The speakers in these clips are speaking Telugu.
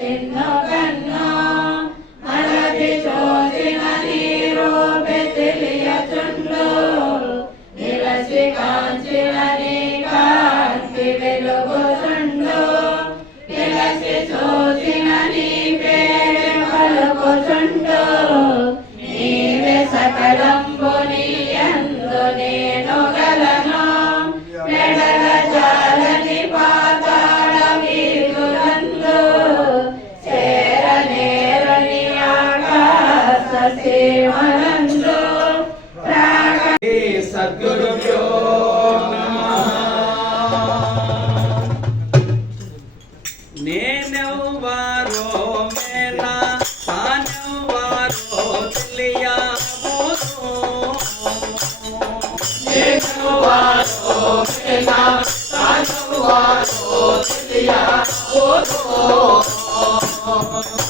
In no, no.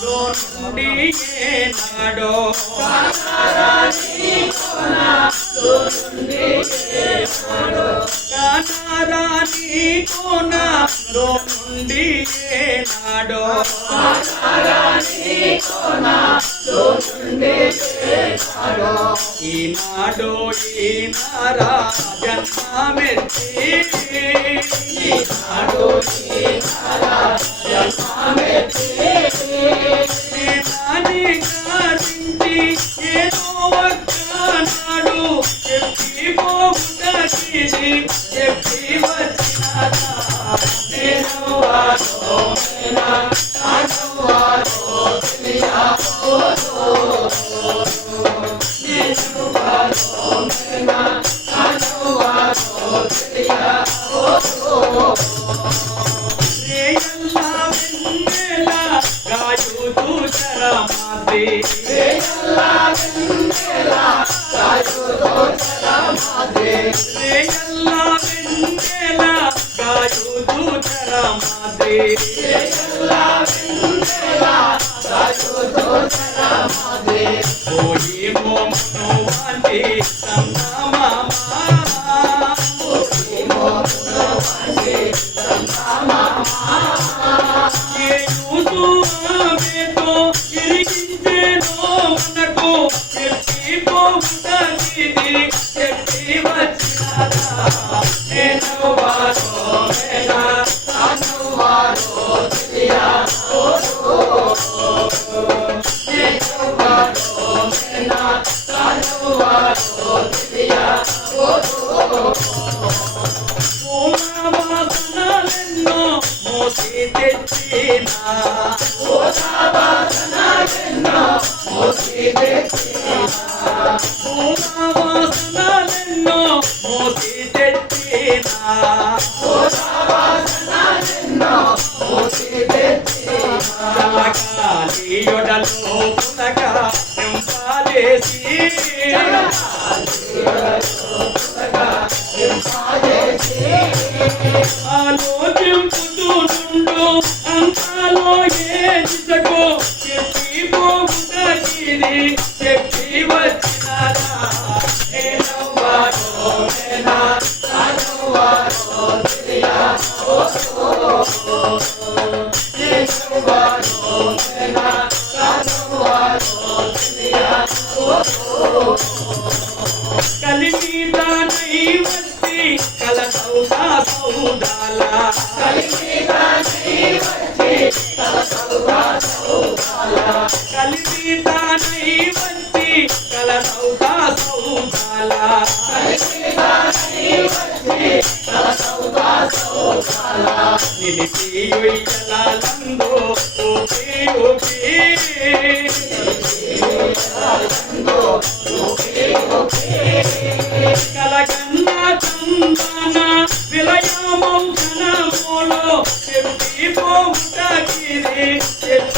লুন্ডিয়ে নাডো কানারানি কোনা লুন্ডিয়ে নাডো কানারানি কোনা লুন্ডিয়ে নাডো কানারানি কোনা నుండి ఏనాడో ఈనాడు ఈనారా జన్మమెత్తి ఈనాడు ఈనారా జన్మమెత్తి నాని గారించి ఏదో ఒక్కనాడు చెప్పి పోగుటకి చెప్పి రేయల్లా వెన్నెల గాయుదు శరమాది మోసి తెచ్చినా పూలవాసనలెన్నో మోసి తెచ్చినా పూలవాసనలెన్నో మోసి తెచ్చినా పూలవాసనలెన్నో మోసి యొడలో నింపాలేసి ఏ దిశకో చెప్పి పోగుటగిరి చెప్పి వచ్చినదా నేనవ్వారో నేనా వచ్చి కల సౌదా సౌదాల కలిమిదానై వచ్చి కల సౌదా సౌదాల కలిమిదానై వచ్చి కల కలగన్న చందన విలయమం ఘనములో చెప్పి పోగుటగిరి చెప్పి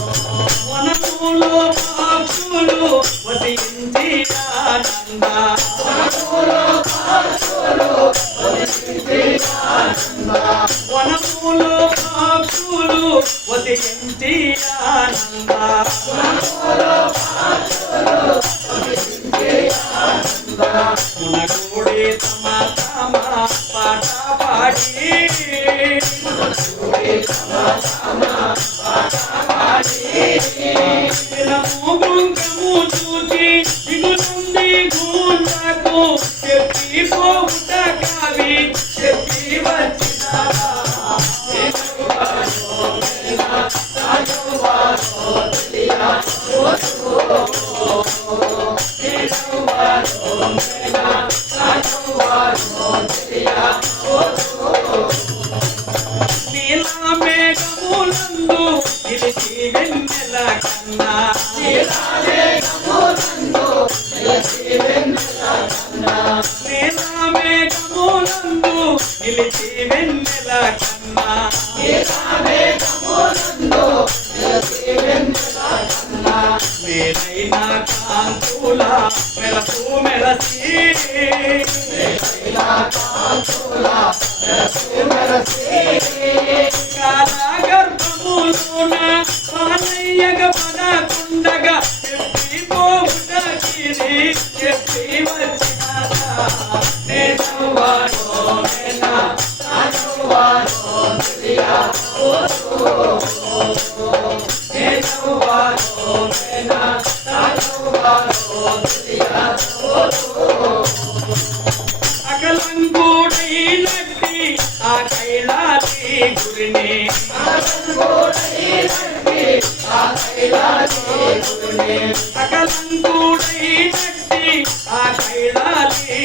పాపులు వసించి ఆనంద. వనములో పాపులు వసించి ఆనంద. మునగూడి తమ తమ పాట పాడి. దినము నిలిచి వెన్నెల కన్నా నీలా నిలిచి వెన్నెల కన్నా మేలైన కాంతుల మెలసు మెలసి కారాగర్భములోన పాలయ్యగ పడకుండగా చెప్పి పోవుట గిరి చెప్పి వచ్చినారా కైలాసి గురిని అకలంగూడైనట్టి ఆ కైలాసి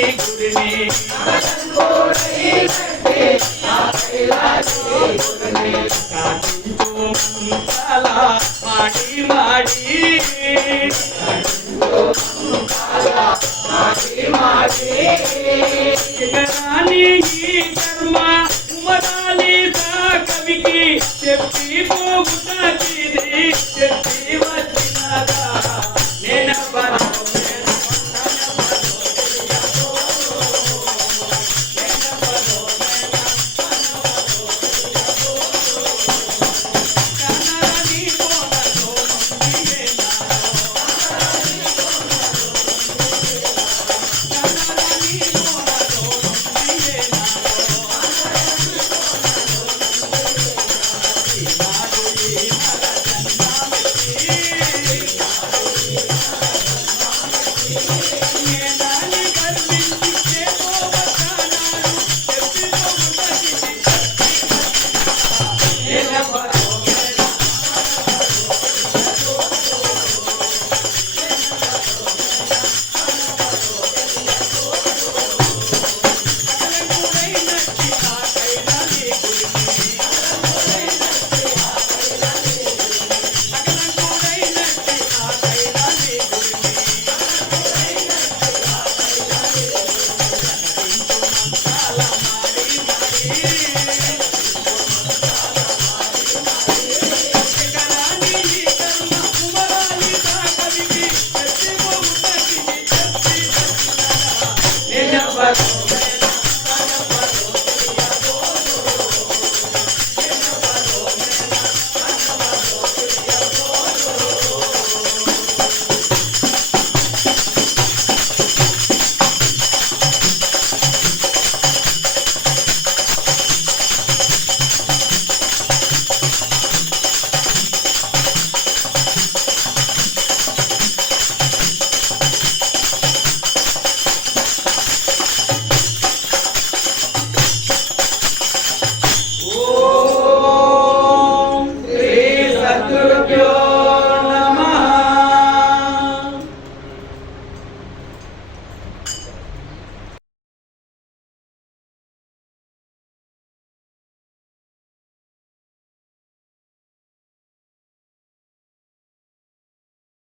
గురిని కాటించు మంచాల మాడి మాడి కర్మ ఉమరాలి సా చెప్పి పోగుతాది చెప్పి Bye.